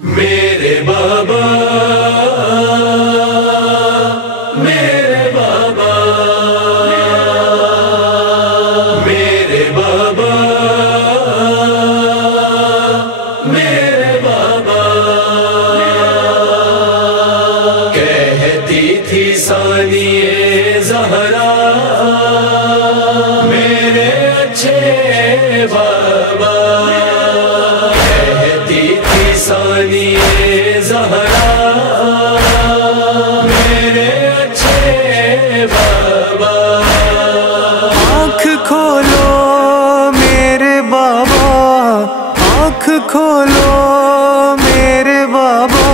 میرے بابا میرے بابا میرے بابا میرے بابا کہتی تھی ثانیہ زہرا میرے اچھے بابا ثانیہ زہرا میرے اچھے بابا آنکھ کھولو میرے بابا آنکھ کھولو میرے بابا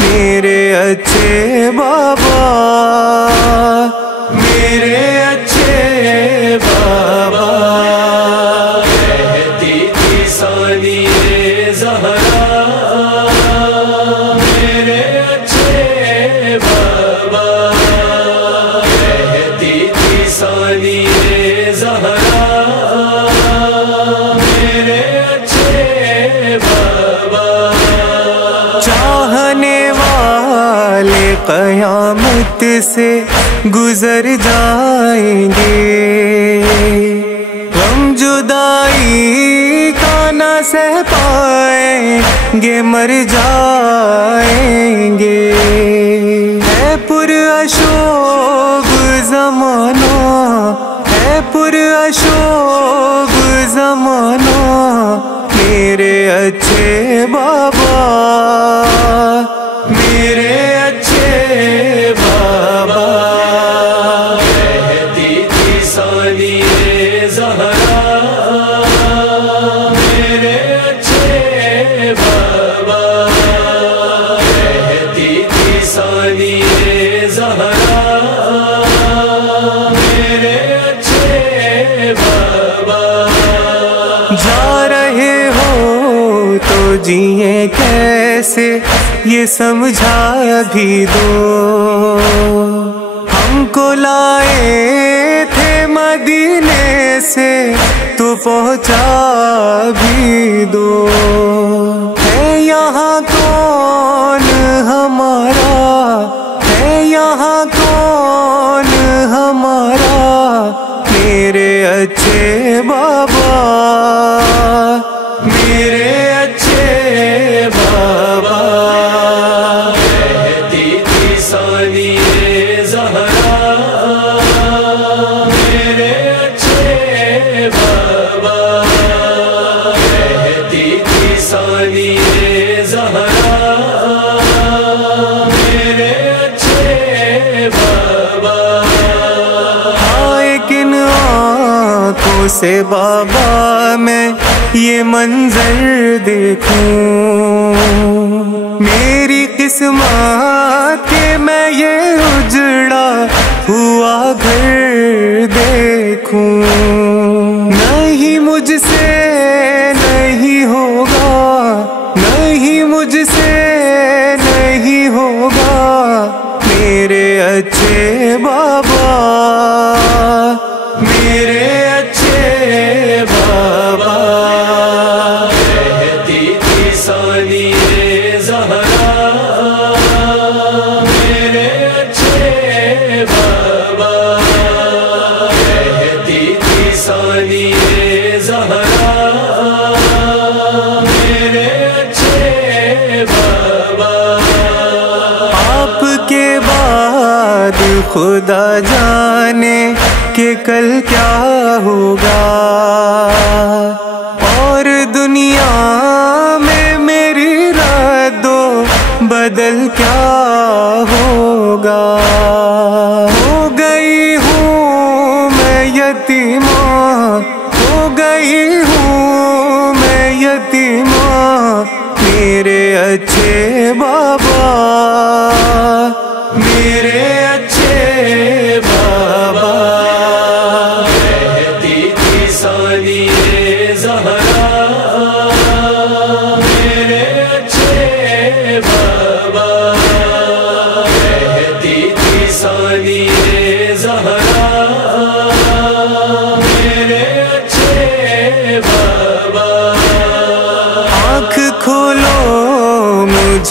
میرے اچھے بابا میرے اچھے بابا کہتی تھی ثانیہ زہرا ثانیہ زہرا میرے اچھے بابا چاہنے والے قیامت سے گزر جائیں گے غم جدائی کا نہ سہ پائیں گے مر جائیں گے ہے پر اشوب زمانہ ہے پر اشوب زمانہ میرے اچھے بابا میرے اچھے بابا کہتی تھی ثانیہ زہرا میرے اچھے بابا کہتی تھی ثانیہ زہرا میرے اچھے بابا جا رہے ہو تو جیے کیسے یہ سمجھا بھی دو ہم کو لائے تھے مدینے سے تو پہنچا بھی دو ہے یہاں کون ہمارا ہے یہاں کون ہمارا میرے اچھے بابا میرے اچھے بابا کہتی تھی ثانیہ زہرا میرے اچھے بابا کہتی تھی ثانیہ زہرا میرے اچھے بابا کن آنکھوں سے بابا میں یہ منظر دیکھوں میری قسمت کہ میں یہ اجڑا ہوا گھر دیکھوں نہیں مجھ سے نہیں ہوگا نہیں مجھ سے نہیں ہوگا میرے اچھے بابا میرے اچھے بابا کہتی تھی ثانیہ زہرا میرے اچھے بابا کہتی تھی ثانیہ زہرا میرے اچھے بابا آپ کے بعد خدا جانے کہ کل کیا ہوگا اور دنیا میں میری رد و بدل کیا ہوگا ہو گئی ہوں میں یتیمہ ہو گئی ہوں میں یتیمہ میرے اچھے بابا میرے اچھے بابا کہتی تھی ثانیہ زہرا میرے اچھے بابا کہتی تھی ثانیہ زہرا میرے اچھے بابا آنکھ کھولو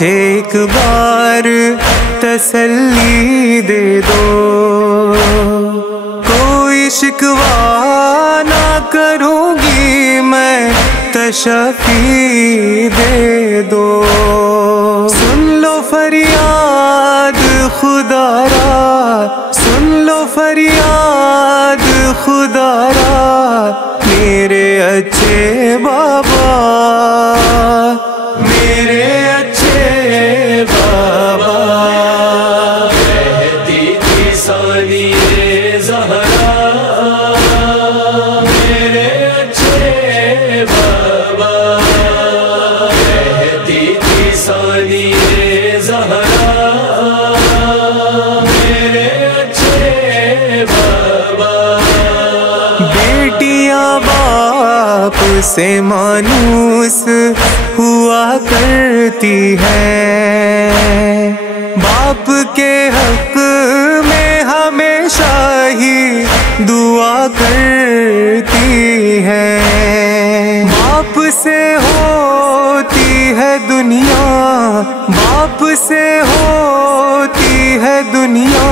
مجھے ایک بار تسلی دے دو، کوئی شکوہ نہ کروں گی میں، تشفی دے دو۔ سن لو فریاد خدا را، سن لو فریاد خدا را، میرے اچھے بابا، میرے اچھے بابا۔ کہتی تھی ثانی زہرا میرے اچھے بابا، کہتی تھی ثانی زہرا میرے اچھے بابا۔ بیٹیاں باپ سے مانوس ہوا کرتی ہے، باپ کے حق میں ہمیشہ ہی دعا کرتی ہے۔ باپ سے ہوتی ہے دنیا، باپ سے ہوتی ہے دنیا،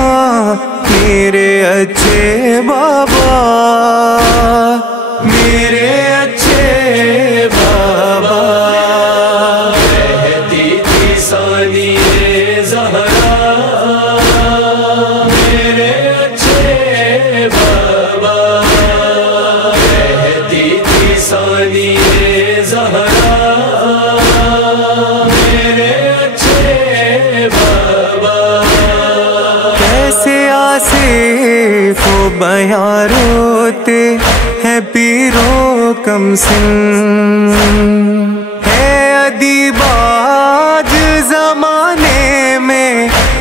میرے اچھے بابا، میرے اچھے بابا۔ کہتی تھی ثانی زہرا میرے اچھے بابا، کہتی تھی ثانی زہرا میرے اچھے بابا۔ کیسے آصف و بیاں روتے ہیں پیرو کم سن، ہے ادیب آج زمانے میں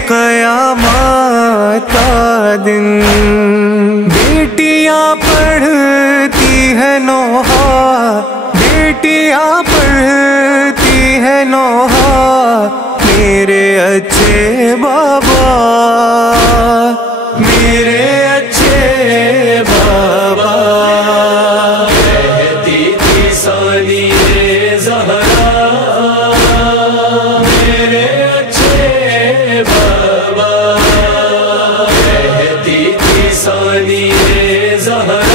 قیامت کا دن۔ بیٹیاں پڑھتی ہے نوحہ، بیٹیاں پڑھتی ہے نوحہ، میرے اچھے بابا، میرے اچھے بابا۔ کہتی تھی ثانی زہرا میرے اچھے بابا، کہتی تھی ثانی زہرا